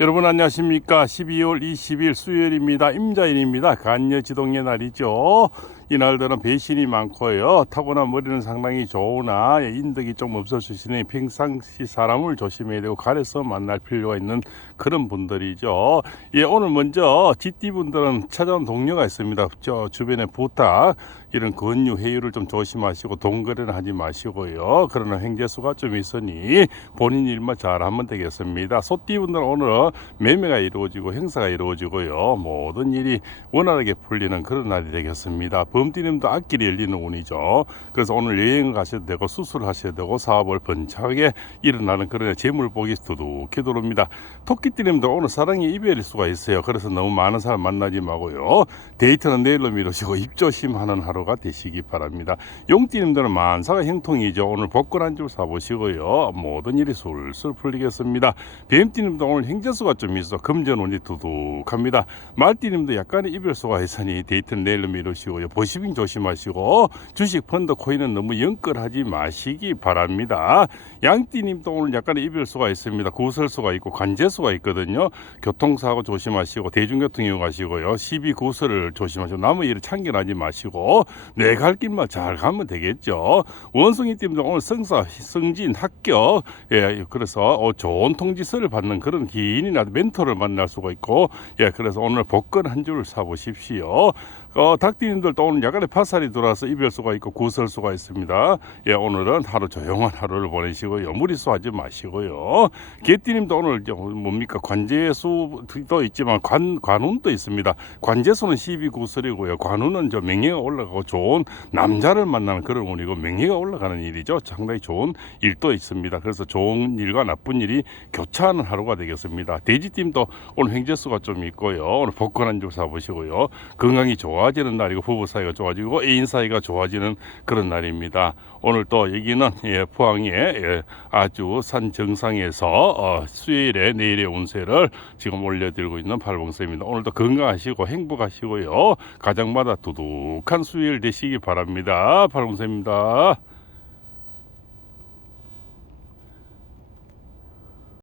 여러분 안녕하십니까? 12월 20일 수요일입니다. 임자일입니다. 간여지동의 날이죠 이날들은 배신이 많고요. 타고난 머리는 상당히 좋으나 예, 인덕이 좀 없어지시니 평상시 사람을 조심해야 되고 가려서 만날 필요가 있는 그런 분들이죠. 예 오늘 먼저 GT 분들은 찾아온 동료가 있습니다. 저 주변에 부탁 이런 권유 회유를 좀 조심하시고 동거래는 하지 마시고요. 그러나 횡재수가 좀 있으니 본인 일만 잘하면 되겠습니다. 소띠 분들은 오늘 매매가 이루어지고 행사가 이루어지고요. 모든 일이 원활하게 풀리는 그런 날이 되겠습니다. 범띠님도 앞길이 열리는 운이죠. 그래서 오늘 여행을 가셔도 되고 수술을 하셔도 되고 사업을 번창하게 일어나는 그런 재물복이 두둑히 들어옵니다. 토끼띠님도 오늘 사랑의 이별일 수가 있어요. 그래서 너무 많은 사람 만나지 마고요. 데이트는 내일로 미루시고 입조심하는 하루가 되시기 바랍니다. 용띠님들은 만사가 형통이죠. 오늘 복권 한 줄 사보시고요. 모든 일이 술술 풀리겠습니다. 뱀띠님도 오늘 행재수가 좀 있어 금전운이 두둑합니다. 말띠님도 약간의 이별수가 있으니 데이트는 내일로 미루시고요. 보시 빙 조심하시고 주식 펀드 코인은 너무 연끌하지 마시기 바랍니다. 양띠님도 오늘 약간의 이별수가 있습니다. 구설수가 있고 관제수가 있거든요. 교통사고 조심하시고 대중교통 이용하시고요. 시비 구설을 조심하시고 남의 일을 참견하지 마시고 내 갈 길만 잘 가면 되겠죠. 원숭이띠님도 오늘 성사 승진 합격 예 그래서 어, 좋은 통지서를 받는 그런 기인이나 멘토를 만날 수가 있고 예 그래서 오늘 복권 한 줄 사보십시오. 어, 닭띠님들도 오늘 약간의 파살이 들어와서 이별수가 있고 구설수가 있습니다. 예 오늘은 하루 조용한 하루를 보내시고요. 무리수하지 마시고요. 개띠님도 오늘 저 뭡니까 관제수도 있지만 관 관운도 있습니다. 관제수는 12구설이고요. 관운은 저 명예가 올라가고 좋은 남자를 만나는 그런 운이고 명예가 올라가는 일이죠. 상당히 좋은 일도 있습니다. 그래서 좋은 일과 나쁜 일이 교차하는 하루가 되겠습니다. 돼지팀도 오늘 횡재수가 좀 있고요. 오늘 복권 한줄 사보시고요. 건강이 좋아지는 날이고 부부 사이가 좋아지고 애인 사이가 좋아지는 그런 날입니다. 오늘 또 여기는 예, 포항의 예, 아주 산 정상에서 어, 수요일에 내일의 운세를 지금 올려드리고 있는 팔봉쌤입니다. 오늘도 건강하시고 행복하시고요. 가정마다 두둑한 수요일 되시기 바랍니다. 팔봉쌤입니다.